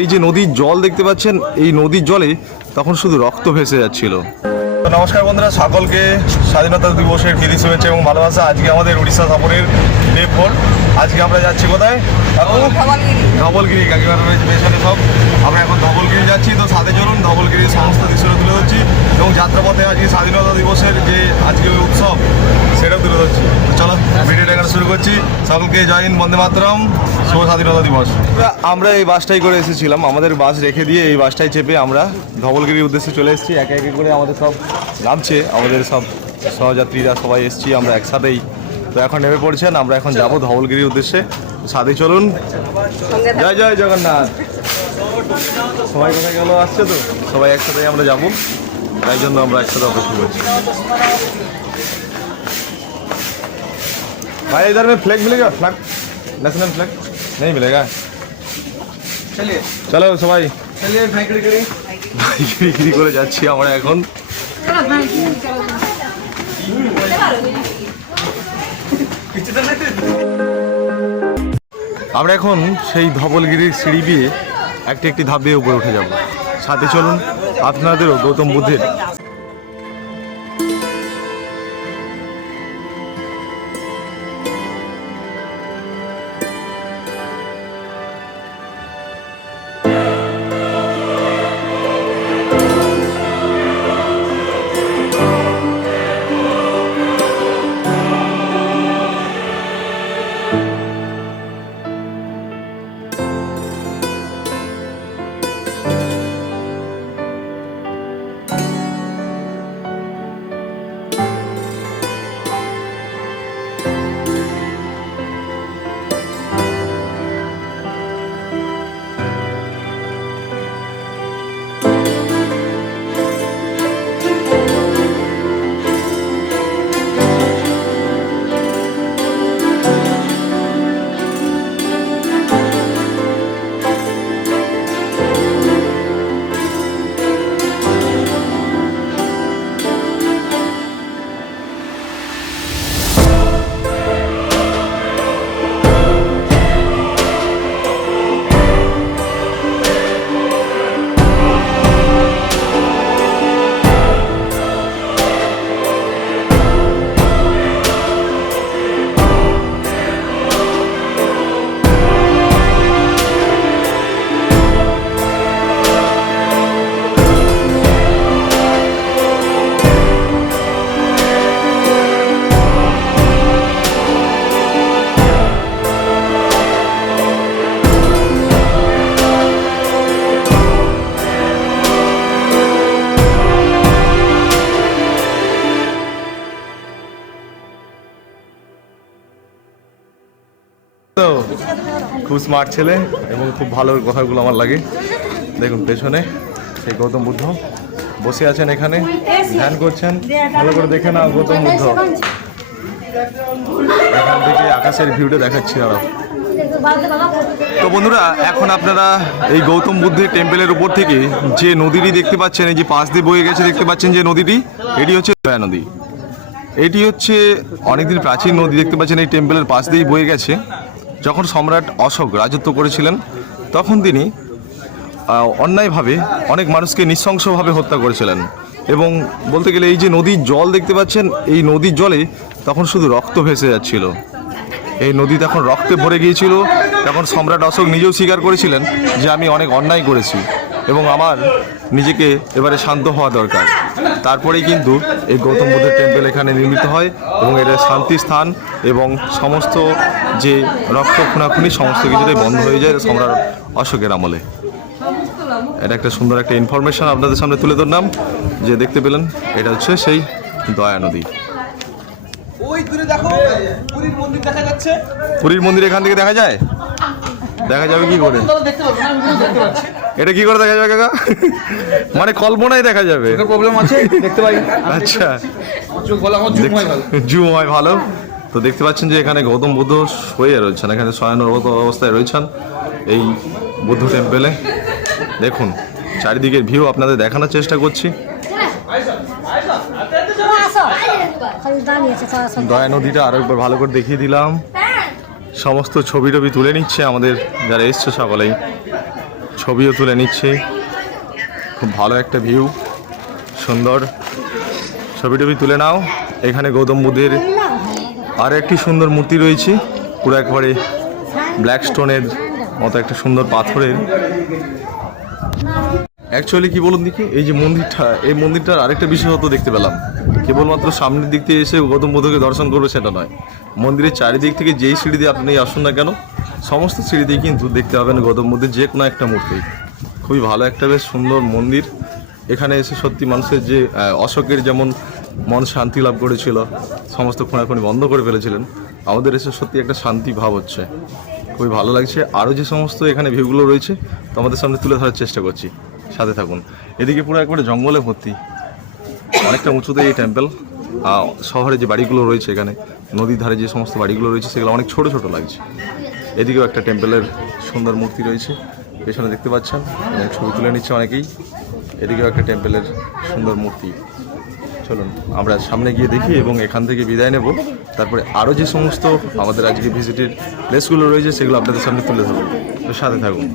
এই যে নদীর জল দেখতে পাচ্ছেন, এই নদীর জলে তখন শুধু রক্ত ভেসে যাচ্ছিল। তো নমস্কার বন্ধুরা, সকলকে স্বাধীনতা দিবসের প্রীতি শুভেচ্ছা এবং ভালোবাসা। আজকে আমাদের উড়িষ্যা সফরের ডে 4। আজকে আমরা যাচ্ছি কোথায়? ধবলগিরি। কাকিমারা রয়েছে পেছনে সব। আমরা এখন ধবলগিরি যাচ্ছি। তো সাথে চলুন ধবলগিরির সমস্ত দৃশ্য তুলে ধরছি এবং যাত্রাপথে আজকে স্বাধীনতা দিবসের যে আজকে উৎসব সেটাও তুলে ধরছি। চলো ভিডিওটা এখানে শুরু করছি। সকলকে জয় হিন্দ, বন্দে মাতরম, শুভ স্বাধীনতা দিবস। আমরা এই বাসটাই করে এসেছিলাম, আমাদের বাস রেখে দিয়ে এই বাসটাই চেপে আমরা ধবলগিরির উদ্দেশ্যে চলে এসেছি। একে একে করে আমাদের সব নামছে, আমাদের সব সহযাত্রীরা সবাই এসেছি আমরা একসাথেই। তো এখন নেমে পড়ছেন, আমরা এখন যাব ধবলগিরির উদ্দেশ্যে। সাথে চলুন। জয় জয় জগন্নাথ। সবাই কোথায় গেল আসছে, তো সবাই একসাথেই আমরা যাব, তাই জন্য আমরা একসাথে অপেক্ষা করছি। भाई इधर में फ्लैग मिलेगा? फ्लैग, नेशनल फ्लैग नहीं मिलेगा? चलिए चलो সবাই চলিয়ে ভাইগিরি করে যাচ্ছি আমরা এখন। আমরা এখন সেই ধবলগিরির সিঁড়ি দিয়ে একটি ধাপ দিয়ে উপরে উঠে যাব। সাথে চলুন, আপনাদেরও গৌতম বুদ্ধের খুব স্মার্ট ছেলে এবং খুব ভালো কথাগুলো আমার লাগে। দেখুন পেছনে সেই গৌতম বুদ্ধ বসে আছেন, এখানে ধ্যান করছেন। ভালো করে দেখে না গৌতম বুদ্ধ, এখান থেকে আকাশের ভিউটা দেখাচ্ছি আরো। তো বন্ধুরা, এখন আপনারা এই গৌতম বুদ্ধের টেম্পেলের উপর থেকে যে নদীটি দেখতে পাচ্ছেন, এই যে পাশ দিয়ে বয়ে গেছে দেখতে পাচ্ছেন যে নদীটি, এটি হচ্ছে দয়া নদী। এটি হচ্ছে অনেকদিন প্রাচীন নদী দেখতে পাচ্ছেন, এই টেম্পেলের পাশ দিয়েই বয়ে গেছে। যখন সম্রাট অশোক রাজত্ব করেছিলেন তখন তিনি অন্যায়ভাবে অনেক মানুষকে নৃশংসভাবে হত্যা করেছিলেন। এবং বলতে গেলে এই যে নদীর জল দেখতে পাচ্ছেন, এই নদীর জলে তখন শুধু রক্ত ভেসে যাচ্ছিল। এই নদী তখন রক্তে ভরে গিয়েছিল। তখন সম্রাট অশোক নিজেও স্বীকার করেছিলেন যে আমি অনেক অন্যায় করেছি এবং আমার নিজেকে এবারে শান্ত হওয়া দরকার। তারপরেই কিন্তু এই গৌতম বুদ্ধের টেম্পেল এখানে নির্মিত হয় এবং এটা শান্তি স্থান এবং সমস্ত যে রক্ত খুনাখুনি সমস্ত কিছুটাই বন্ধ হয়ে যায় সম্রাট অশোকের আমলে। এটা একটা সুন্দর একটা ইনফরমেশন আপনাদের সামনে তুলে ধরলাম, যে দেখতে পেলেন এটা হচ্ছে সেই দয়া নদী। ওই দূরে দেখো পুরীর মন্দির দেখা যাচ্ছে। পুরীর মন্দির এখান থেকে দেখা যায়? দেখা যাবে কি করে? এটা কি করে দেখা যাবে কাকা? মানে কল্পনায় দেখা যাবে, প্রবলেম আছে দেখতে পাই। আচ্ছা, চোখ বলা আমার জুম হয় ভালো, জুম হয় ভালো। তো দেখতে পাচ্ছেন যে এখানে গৌতম বুদ্ধ শুয়ে রয়েছেন, এখানে শয়নরত অবস্থায় রয়েছেন এই বুদ্ধ টেম্পেলে। দেখুন চারিদিকের ভিউ আপনাদের দেখানোর চেষ্টা করছি। দয়া নদীটা আরো একবার ভালো করে দেখিয়ে দিলাম। সমস্ত ছবি টবি তুলে নিচ্ছে আমাদের যারা এসছে সকলেই ছবিও তুলে নিচ্ছে। খুব ভালো একটা ভিউ, সুন্দর। ছবি টবি তুলে নাও। এখানে গৌতম বুদ্ধের আর একটি সুন্দর মূর্তি রয়েছে, পুরো একবারে ব্ল্যাক স্টোনের মতো একটা সুন্দর পাথরের। অ্যাকচুয়ালি কি বলুন দেখি, এই যে মন্দিরটা, এই মন্দিরটার আরেকটা বিশেষত্ব দেখতে পেলাম। কেবলমাত্র সামনের দিক থেকে এসে গৌতম বুদ্ধকে দর্শন করবে সেটা নয়, মন্দিরের চারিদিক থেকে যেই সিঁড়ি দিয়ে আপনি আসুন না কেন, সমস্ত সিঁড়ি দিয়ে কিন্তু দেখতে পাবেন গৌতম বুদ্ধের যে কোনো একটা মূর্তি। খুবই ভালো একটা বেশ সুন্দর মন্দির। এখানে এসে সত্যি মানুষের যে অশোকের যেমন মন শান্তি লাভ করেছিল, সমস্ত খুনাখুনি বন্ধ করে ফেলেছিলেন, আমাদের এসে সত্যি একটা শান্তি ভাব হচ্ছে, খুবই ভালো লাগছে। আরও যে সমস্ত এখানে ভিউগুলো রয়েছে তো আমাদের সামনে তুলে ধরার চেষ্টা করছি, সাথে থাকুন। এদিকে পুরো একবারে জঙ্গলে ভর্তি, অনেকটা উঁচুতে এই টেম্পল। শহরে যে বাড়িগুলো রয়েছে, এখানে নদীর ধারে যে সমস্ত বাড়িগুলো রয়েছে সেগুলো অনেক ছোট ছোট লাগছে। এদিকেও একটা টেম্পলের সুন্দর মূর্তি রয়েছে, পেছনে দেখতে পাচ্ছেন, ছবি তুলে নিচ্ছে অনেকেই। এদিকেও একটা টেম্পলের সুন্দর মূর্তি। চলুন আমরা সামনে গিয়ে দেখি এবং এখান থেকে বিদায় নেব। তারপরে আরও যে সমস্ত আমাদের আজকে ভিজিটের প্লেসগুলো রয়েছে সেগুলো আপনাদের সামনে তুলে ধরবো, তো সাথে থাকুন।